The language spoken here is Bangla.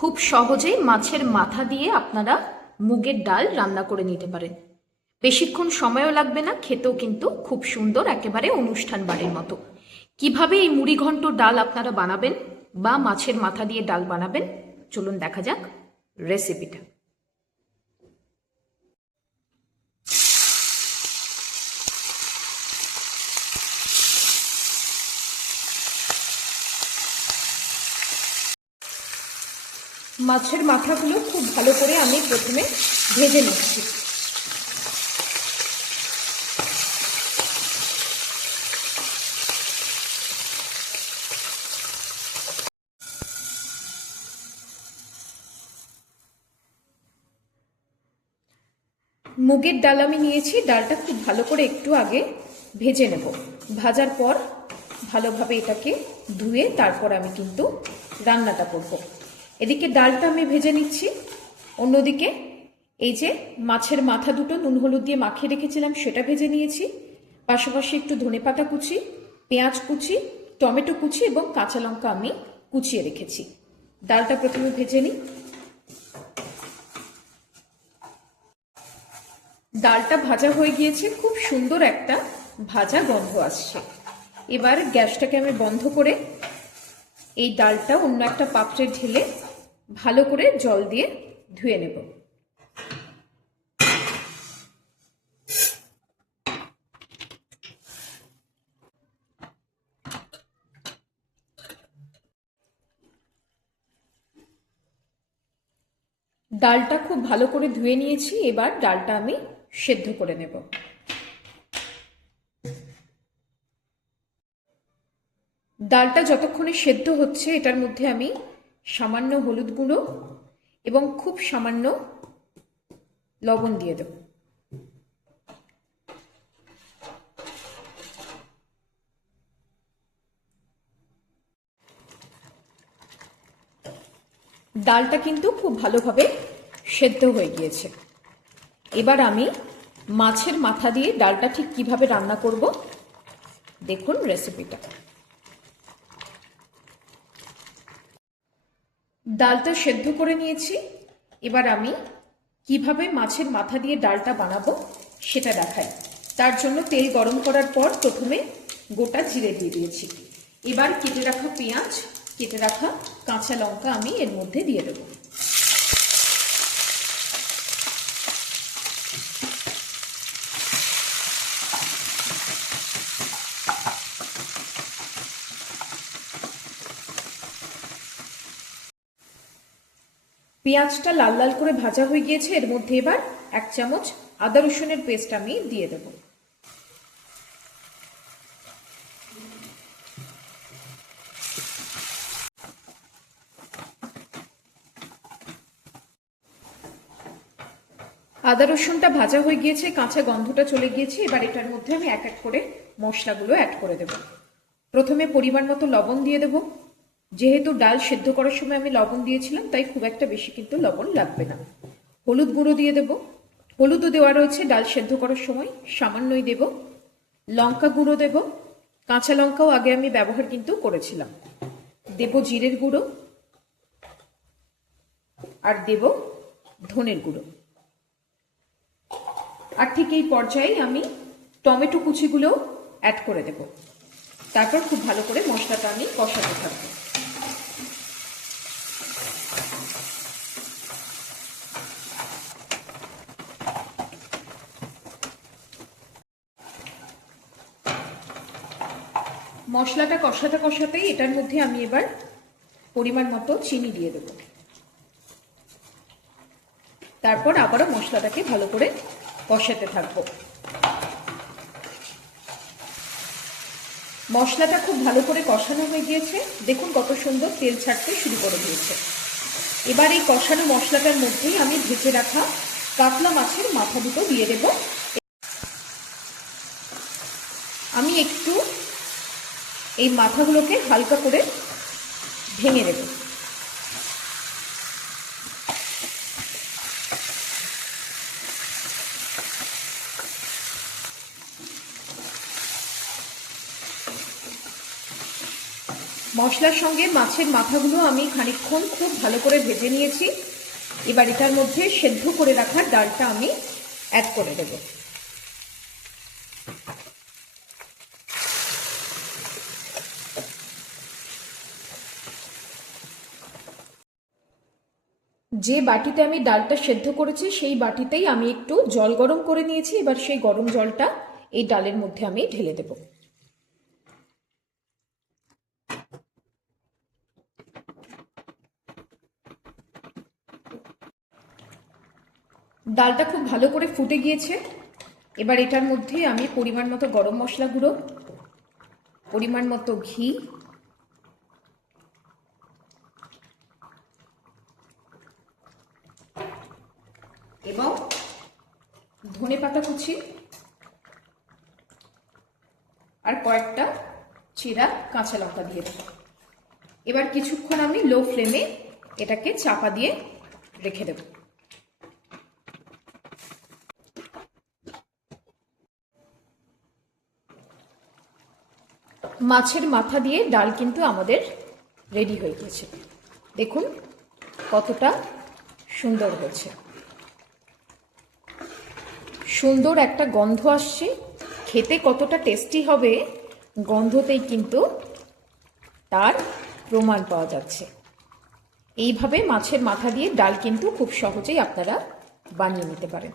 খুব সহজেই মাছের মাথা দিয়ে আপনারা মুগের ডাল রান্না করে নিতে পারেন। বেশিক্ষণ সময়ও লাগবে না, খেতেও কিন্তু খুব সুন্দর, একেবারে অনুষ্ঠান বাড়ির মতো। কিভাবে এই মুড়িঘণ্ট ডাল আপনারা বানাবেন বা মাছের মাথা দিয়ে ডাল বানাবেন, চলুন দেখা যাক রেসিপিটা। মাছের মাথাগুলো খুব ভালো করে আমি প্রথমে ভেজে নিচ্ছি। মুগের ডাল আমি নিয়েছি, ডালটা খুব ভালো করে একটু আগে ভেজে নেব। ভাজার পর ভালোভাবে এটাকে ধুয়ে তারপর আমি কিন্তু রান্নাটা করব। এদিকে ডালটা আমি ভেজে নিচ্ছি, অন্যদিকে এই যে মাছের মাথা দুটো নুন হলুদ দিয়ে মাখিয়ে রেখেছিলাম সেটা ভেজে নিয়েছি। পাশাপাশি একটু ধনেপাতা কুচি, পেঁয়াজ কুচি, টমেটো কুচি এবং কাঁচা লঙ্কা আমি কুচিয়ে রেখেছি। ডালটা প্রথমে ভেজে নিই। ডালটা ভাজা হয়ে গিয়েছে, খুব সুন্দর একটা ভাজা গন্ধ আসছে। এবার গ্যাসটাকে আমি বন্ধ করে এই ডালটা অন্য একটা পাত্রে ঢেলে ভালো করে জল দিয়ে ধুয়ে নেব। ডালটা খুব ভালো করে ধুয়ে নিয়েছি, এবার ডালটা আমি সেদ্ধ করে নেব। ডালটা যতক্ষণে সেদ্ধ হচ্ছে এটার মধ্যে আমি সামান্য হলুদ গুঁড়ো এবং খুব সামান্য লবণ দিয়ে দেব। ডালটা কিন্তু খুব ভালোভাবে সেদ্ধ হয়ে গিয়েছে। এবার আমি মাছের মাথা দিয়ে ডালটা ঠিক কিভাবে রান্না করব দেখুন রেসিপিটা। ডালটা সেদ্ধ করে নিয়েছি, এবার আমি কিভাবে মাছের মাথা দিয়ে ডালটা বানাবো সেটা দেখাই। তার জন্য তেল গরম করার পর প্রথমে গোটা জিরে দিয়ে দিয়েছি। এবার কেটে রাখা পেঁয়াজ, কেটে রাখা কাঁচা লঙ্কা আমি এর মধ্যে দিয়ে দেবো। পেঁয়াজটা লাল লাল করে ভাজা হয়ে গিয়েছে, এর মধ্যে এবার 1 চামচ আদা রসুনের পেস্ট আমি দিয়ে দেব। আদা রসুনটা ভাজা হয়ে গিয়েছে, কাঁচা গন্ধটা চলে গিয়েছে। এবার এটার মধ্যে আমি এক এক করে মশলাগুলো অ্যাড করে দেব। প্রথমে পরিমাণ মতো লবণ দিয়ে দেব। যেহেতু ডাল সেদ্ধ করার সময় আমি লবণ দিয়েছিলাম তাই খুব একটা বেশি কিন্তু লবণ লাগবে না। হলুদ গুঁড়ো দিয়ে দেব, হলুদও দেওয়া রয়েছে ডাল সেদ্ধ করার সময়, সামান্যই দেব। লঙ্কা গুঁড়ো দেব, কাঁচা লঙ্কাও আগে আমি ব্যবহার কিন্তু করেছিলাম। দেব জিরের গুঁড়ো আর দেব ধনের গুঁড়ো। আর ঠিক এই পর্যায়ে আমি টমেটো কুচিগুলো অ্যাড করে দেব। তারপর খুব ভালো করে মশলাটা আমি কষাতে থাকবো। মশলাটা কষাতে কষাতেই এটার মধ্যে আমি এবার পরিমাণ মতো চিনি দিয়ে দেব। তারপর আবারও মশলাটাকে ভালো করে কষাতে থাকবো। মশলাটা খুব ভালো করে কষানো হয়ে গিয়েছে, দেখুন কত সুন্দর তেল ছাড়তে শুরু করে দিয়েছে। এবার এই কষানো মশলাটার মধ্যেই আমি ভেজে রাখা কাতলা মাছের মাথা দুটো দিয়ে দেব। আমি একটু এই মাথাগুলোকে হালকা করে ভেঙে দেব। মশলার সঙ্গে মাছের মাথাগুলো আমি খানিকক্ষণ খুব ভালো করে ভেজে নিয়েছি। এবার এটার মধ্যে সেদ্ধ করে রাখা ডালটা আমি অ্যাড করে দেব। যে বাটিতে আমি ডালটা সেদ্ধ করেছি সেই বাটিতেই আমি একটু জল গরম করে নিয়েছি। এবার সেই গরম জলটা এই ডালের মধ্যে আমি ঢেলে দেব। ডালটা খুব ভালো করে ফুটে গিয়েছে। এবার এটার মধ্যে আমি পরিমাণ মতো গরম মশলা গুঁড়ো, পরিমাণ মতো ঘি, এবং ধনেপাতা কুচি আর কয়েকটা চিরা কাঁচা লঙ্কা দিয়ে দেব। এবার কিছুক্ষণ আমি লো ফ্লেমে এটাকে চাপা দিয়ে রেখে দেব। মাছের মাথা দিয়ে ডাল কিন্তু আমাদের রেডি হয়ে গেছে। দেখুন কতটা সুন্দর হয়েছে, সুন্দর একটা গন্ধ আসছে। খেতে কতটা টেস্টি হবে গন্ধতেই কিন্তু তার প্রমাণ পাওয়া যাচ্ছে। এইভাবে মাছের মাথা দিয়ে ডাল কিন্তু খুব সহজেই আপনারা বানিয়ে নিতে পারেন।